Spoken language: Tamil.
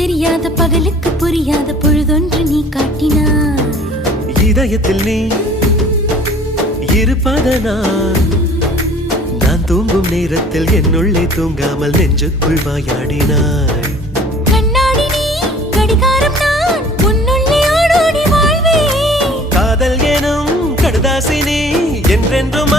தெரியாத பகலுக்கு புரியாத பொழுதொன்று நீ காட்டினாய். இதயத்தில் நீ இருப்பதனால் நான் தூங்கும் நேரத்தில் என்னுள்ளே தூங்காமல் நெஞ்சுக்குள் வாயாடினாய். கண்ணாடி நீ கடிகாரம் நான் உன்னுள்ளே ஓடோடி வாழ்வே. காதல் எனும் கடுதாசி நீ என்றென்றும்